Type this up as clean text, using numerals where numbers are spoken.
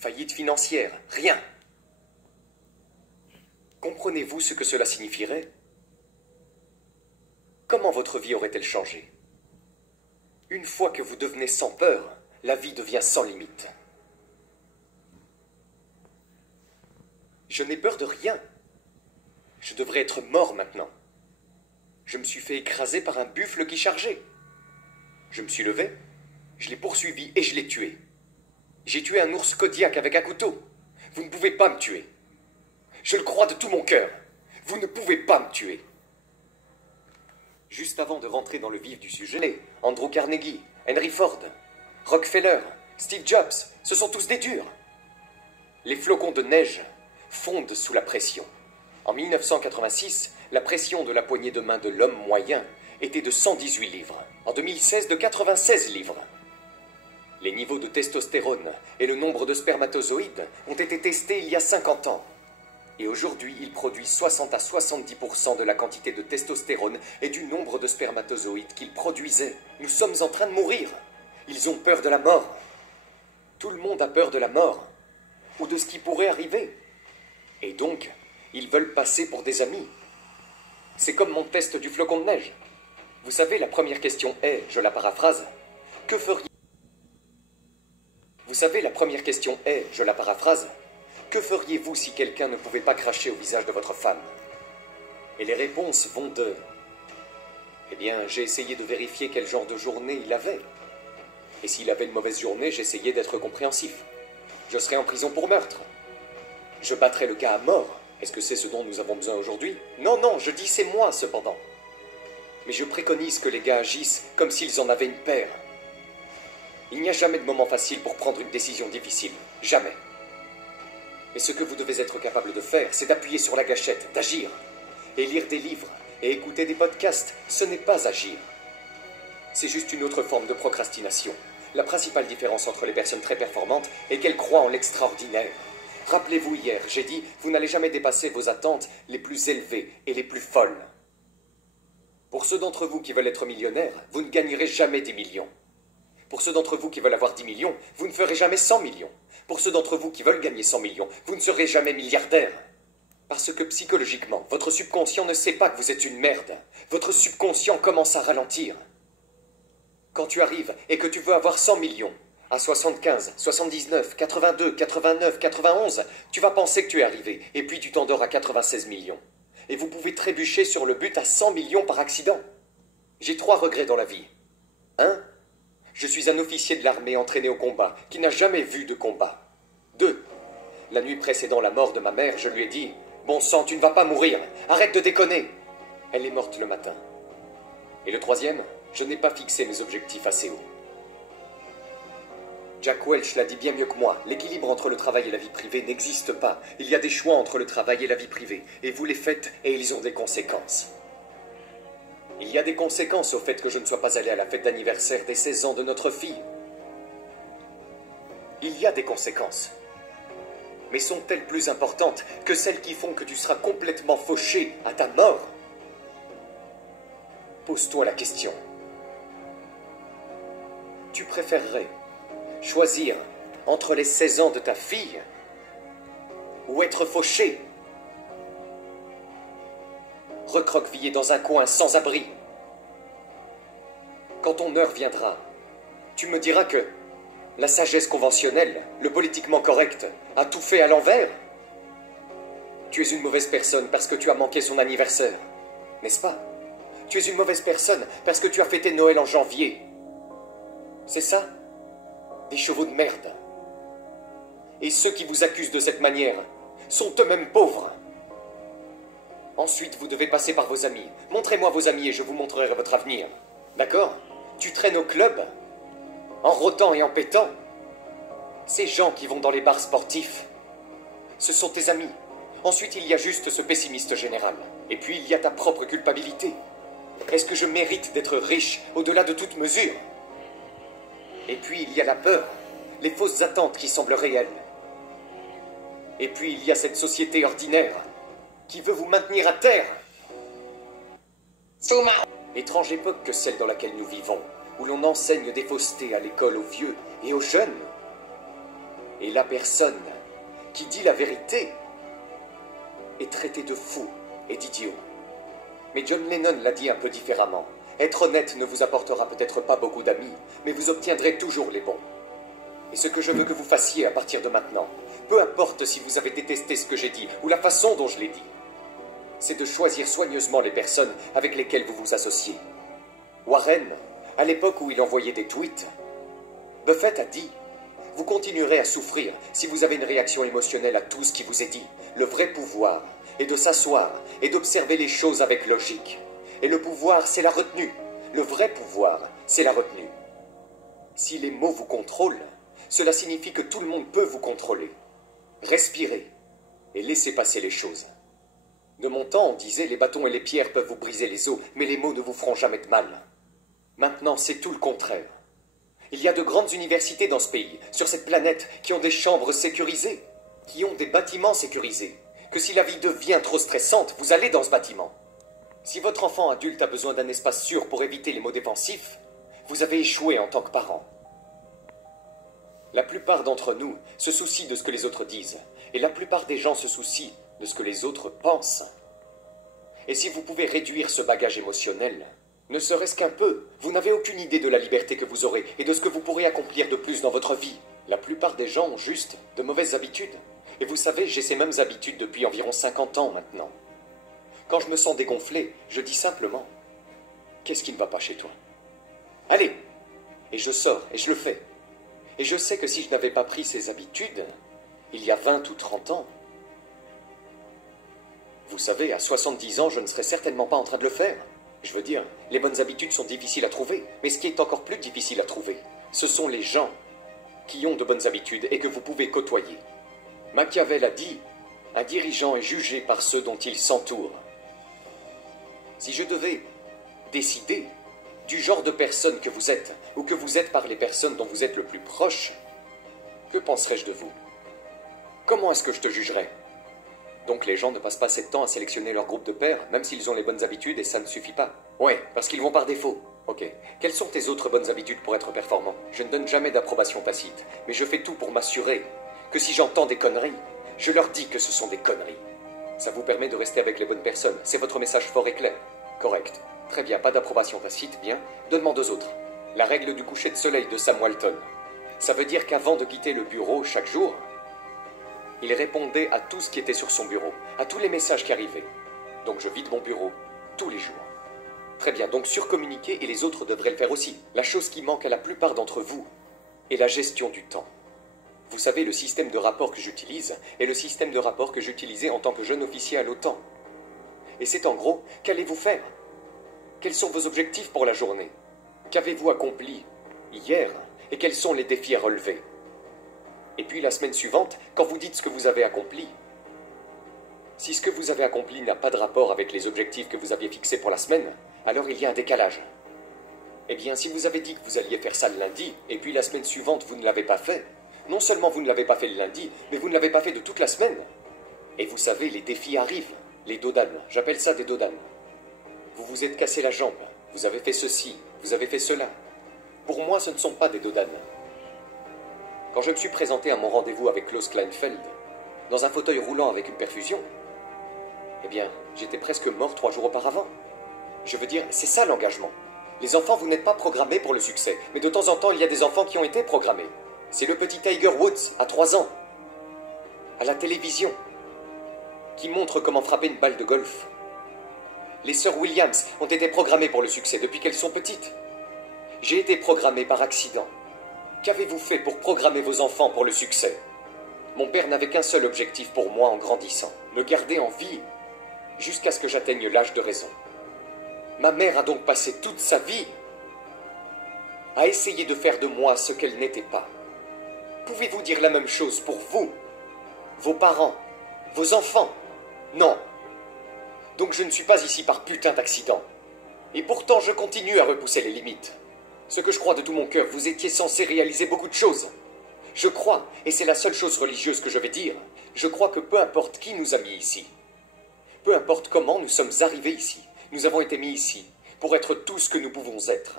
faillite financière, rien. Comprenez-vous ce que cela signifierait? Comment votre vie aurait-elle changé? Une fois que vous devenez sans peur, la vie devient sans limite. Je n'ai peur de rien. Je devrais être mort maintenant. Je me suis fait écraser par un buffle qui chargeait. Je me suis levé, je l'ai poursuivi et je l'ai tué. J'ai tué un ours Kodiak avec un couteau. Vous ne pouvez pas me tuer. Je le crois de tout mon cœur. Vous ne pouvez pas me tuer. Juste avant de rentrer dans le vif du sujet, Andrew Carnegie, Henry Ford, Rockefeller, Steve Jobs, ce sont tous des durs. Les flocons de neige fondent sous la pression. En 1986, la pression de la poignée de main de l'homme moyen était de 118 livres. En 2016, de 96 livres. Les niveaux de testostérone et le nombre de spermatozoïdes ont été testés il y a 50 ans. Et aujourd'hui, ils produisent 60 à 70% de la quantité de testostérone et du nombre de spermatozoïdes qu'ils produisaient. Nous sommes en train de mourir. Ils ont peur de la mort. Tout le monde a peur de la mort, ou de ce qui pourrait arriver. Et donc, ils veulent passer pour des amis. C'est comme mon test du flocon de neige. Vous savez, la première question est, je la paraphrase, que feriez... Vous savez, la première question est, je la paraphrase, que feriez-vous si quelqu'un ne pouvait pas cracher au visage de votre femme? Et les réponses vont de... Eh bien, j'ai essayé de vérifier quel genre de journée il avait. Et s'il avait une mauvaise journée, j'essayais d'être compréhensif. Je serais en prison pour meurtre. Je battrais le cas à mort. Est-ce que c'est ce dont nous avons besoin aujourd'hui? Non, non, je dis c'est moi, cependant. Mais je préconise que les gars agissent comme s'ils en avaient une paire. Il n'y a jamais de moment facile pour prendre une décision difficile. Jamais. Mais ce que vous devez être capable de faire, c'est d'appuyer sur la gâchette, d'agir. Et lire des livres, et écouter des podcasts, ce n'est pas agir. C'est juste une autre forme de procrastination. La principale différence entre les personnes très performantes est qu'elles croient en l'extraordinaire. Rappelez-vous hier, j'ai dit, vous n'allez jamais dépasser vos attentes les plus élevées et les plus folles. Pour ceux d'entre vous qui veulent être millionnaires, vous ne gagnerez jamais 10 millions. Pour ceux d'entre vous qui veulent avoir 10 millions, vous ne ferez jamais 100 millions. Pour ceux d'entre vous qui veulent gagner 100 millions, vous ne serez jamais milliardaire. Parce que psychologiquement, votre subconscient ne sait pas que vous êtes une merde. Votre subconscient commence à ralentir. Quand tu arrives et que tu veux avoir 100 millions, à 75, 79, 82, 89, 91, tu vas penser que tu es arrivé, et puis tu t'endors à 96 millions. Et vous pouvez trébucher sur le but à 100 millions par accident. J'ai 3 regrets dans la vie. 1. Je suis un officier de l'armée entraîné au combat, qui n'a jamais vu de combat. 2. La nuit précédant la mort de ma mère, je lui ai dit « Bon sang, tu ne vas pas mourir, arrête de déconner !» Elle est morte le matin. Et le 3e, je n'ai pas fixé mes objectifs assez haut. Jack Welch l'a dit bien mieux que moi, l'équilibre entre le travail et la vie privée n'existe pas. Il y a des choix entre le travail et la vie privée, et vous les faites et ils ont des conséquences. Il y a des conséquences au fait que je ne sois pas allé à la fête d'anniversaire des 16 ans de notre fille. Il y a des conséquences. Mais sont-elles plus importantes que celles qui font que tu seras complètement fauché à ta mort? Pose-toi la question. Tu préférerais choisir entre les 16 ans de ta fille ou être fauché, recroquevillé dans un coin sans abri? Quand ton heure viendra, tu me diras que la sagesse conventionnelle, le politiquement correct, a tout fait à l'envers. Tu es une mauvaise personne parce que tu as manqué son anniversaire, n'est-ce pas? Tu es une mauvaise personne parce que tu as fêté Noël en janvier. C'est ça? Des chevaux de merde. Et ceux qui vous accusent de cette manière sont eux-mêmes pauvres. Ensuite, vous devez passer par vos amis. Montrez-moi vos amis et je vous montrerai votre avenir. D'accord? Tu traînes au club, en rôtant et en pétant. Ces gens qui vont dans les bars sportifs, ce sont tes amis. Ensuite, il y a juste ce pessimiste général. Et puis, il y a ta propre culpabilité. Est-ce que je mérite d'être riche au-delà de toute mesure? Et puis, il y a la peur, les fausses attentes qui semblent réelles. Et puis, il y a cette société ordinaire qui veut vous maintenir à terre. Étrange époque que celle dans laquelle nous vivons, où l'on enseigne des faussetés à l'école aux vieux et aux jeunes. Et la personne qui dit la vérité est traitée de fou et d'idiot. Mais John Lennon l'a dit un peu différemment. Être honnête ne vous apportera peut-être pas beaucoup d'amis, mais vous obtiendrez toujours les bons. Et ce que je veux que vous fassiez à partir de maintenant, peu importe si vous avez détesté ce que j'ai dit ou la façon dont je l'ai dit, c'est de choisir soigneusement les personnes avec lesquelles vous vous associez. Warren, à l'époque où il envoyait des tweets, Buffett a dit « Vous continuerez à souffrir si vous avez une réaction émotionnelle à tout ce qui vous est dit. Le vrai pouvoir est de s'asseoir et d'observer les choses avec logique. Et le pouvoir, c'est la retenue. Le vrai pouvoir, c'est la retenue. Si les mots vous contrôlent, cela signifie que tout le monde peut vous contrôler. Respirez et laissez passer les choses. De mon temps, on disait les bâtons et les pierres peuvent vous briser les os, mais les mots ne vous feront jamais de mal. Maintenant, c'est tout le contraire. Il y a de grandes universités dans ce pays, sur cette planète, qui ont des chambres sécurisées, qui ont des bâtiments sécurisés, que si la vie devient trop stressante, vous allez dans ce bâtiment. Si votre enfant adulte a besoin d'un espace sûr pour éviter les mots défensifs, vous avez échoué en tant que parent. La plupart d'entre nous se soucient de ce que les autres disent, et la plupart des gens se soucient de ce que les autres pensent. Et si vous pouvez réduire ce bagage émotionnel, ne serait-ce qu'un peu, vous n'avez aucune idée de la liberté que vous aurez et de ce que vous pourrez accomplir de plus dans votre vie. La plupart des gens ont juste de mauvaises habitudes. Et vous savez, j'ai ces mêmes habitudes depuis environ 50 ans maintenant. Quand je me sens dégonflé, je dis simplement « Qu'est-ce qui ne va pas chez toi ?» Allez! Et je sors, et je le fais. Et je sais que si je n'avais pas pris ces habitudes, il y a 20 ou 30 ans, vous savez, à 70 ans, je ne serais certainement pas en train de le faire. Je veux dire, les bonnes habitudes sont difficiles à trouver, mais ce qui est encore plus difficile à trouver, ce sont les gens qui ont de bonnes habitudes et que vous pouvez côtoyer. Machiavel a dit, un dirigeant est jugé par ceux dont il s'entoure. Si je devais décider du genre de personne que vous êtes, ou que vous êtes par les personnes dont vous êtes le plus proche, que penserais-je de vous? Comment est-ce que je te jugerais? Donc les gens ne passent pas assez de temps à sélectionner leur groupe de pairs, même s'ils ont les bonnes habitudes et ça ne suffit pas. Ouais, parce qu'ils vont par défaut. Ok. Quelles sont tes autres bonnes habitudes pour être performant? Je ne donne jamais d'approbation tacite, mais je fais tout pour m'assurer que si j'entends des conneries, je leur dis que ce sont des conneries. Ça vous permet de rester avec les bonnes personnes. C'est votre message fort et clair. Correct. Très bien, pas d'approbation tacite, bien. Donne-moi deux autres. La règle du coucher de soleil de Sam Walton. Ça veut dire qu'avant de quitter le bureau chaque jour, il répondait à tout ce qui était sur son bureau, à tous les messages qui arrivaient. Donc je vide mon bureau tous les jours. Très bien, donc surcommuniquer et les autres devraient le faire aussi. La chose qui manque à la plupart d'entre vous est la gestion du temps. Vous savez, le système de rapport que j'utilise est le système de rapport que j'utilisais en tant que jeune officier à l'OTAN. Et c'est en gros, qu'allez-vous faire? Quels sont vos objectifs pour la journée? Qu'avez-vous accompli hier? Et quels sont les défis à relever? Et puis la semaine suivante, quand vous dites ce que vous avez accompli, si ce que vous avez accompli n'a pas de rapport avec les objectifs que vous aviez fixés pour la semaine, alors il y a un décalage. Eh bien, si vous avez dit que vous alliez faire ça le lundi, et puis la semaine suivante vous ne l'avez pas fait, non seulement vous ne l'avez pas fait le lundi, mais vous ne l'avez pas fait de toute la semaine. Et vous savez, les défis arrivent, les dodanes, j'appelle ça des dodanes. Vous vous êtes cassé la jambe, vous avez fait ceci, vous avez fait cela. Pour moi, ce ne sont pas des dodanes. Quand je me suis présenté à mon rendez-vous avec Klaus Kleinfeld, dans un fauteuil roulant avec une perfusion, eh bien, j'étais presque mort 3 jours auparavant. Je veux dire, c'est ça l'engagement. Les enfants, vous n'êtes pas programmés pour le succès, mais de temps en temps, il y a des enfants qui ont été programmés. C'est le petit Tiger Woods, à 3 ans, à la télévision, qui montre comment frapper une balle de golf. Les sœurs Williams ont été programmées pour le succès depuis qu'elles sont petites. J'ai été programmé par accident. Qu'avez-vous fait pour programmer vos enfants pour le succès? Mon père n'avait qu'un seul objectif pour moi en grandissant, me garder en vie jusqu'à ce que j'atteigne l'âge de raison. Ma mère a donc passé toute sa vie à essayer de faire de moi ce qu'elle n'était pas. Pouvez-vous dire la même chose pour vous, vos parents, vos enfants? Non. Donc je ne suis pas ici par putain d'accident. Et pourtant je continue à repousser les limites. Ce que je crois de tout mon cœur, vous étiez censé réaliser beaucoup de choses. Je crois, et c'est la seule chose religieuse que je vais dire, je crois que peu importe qui nous a mis ici, peu importe comment nous sommes arrivés ici, nous avons été mis ici pour être tout ce que nous pouvons être.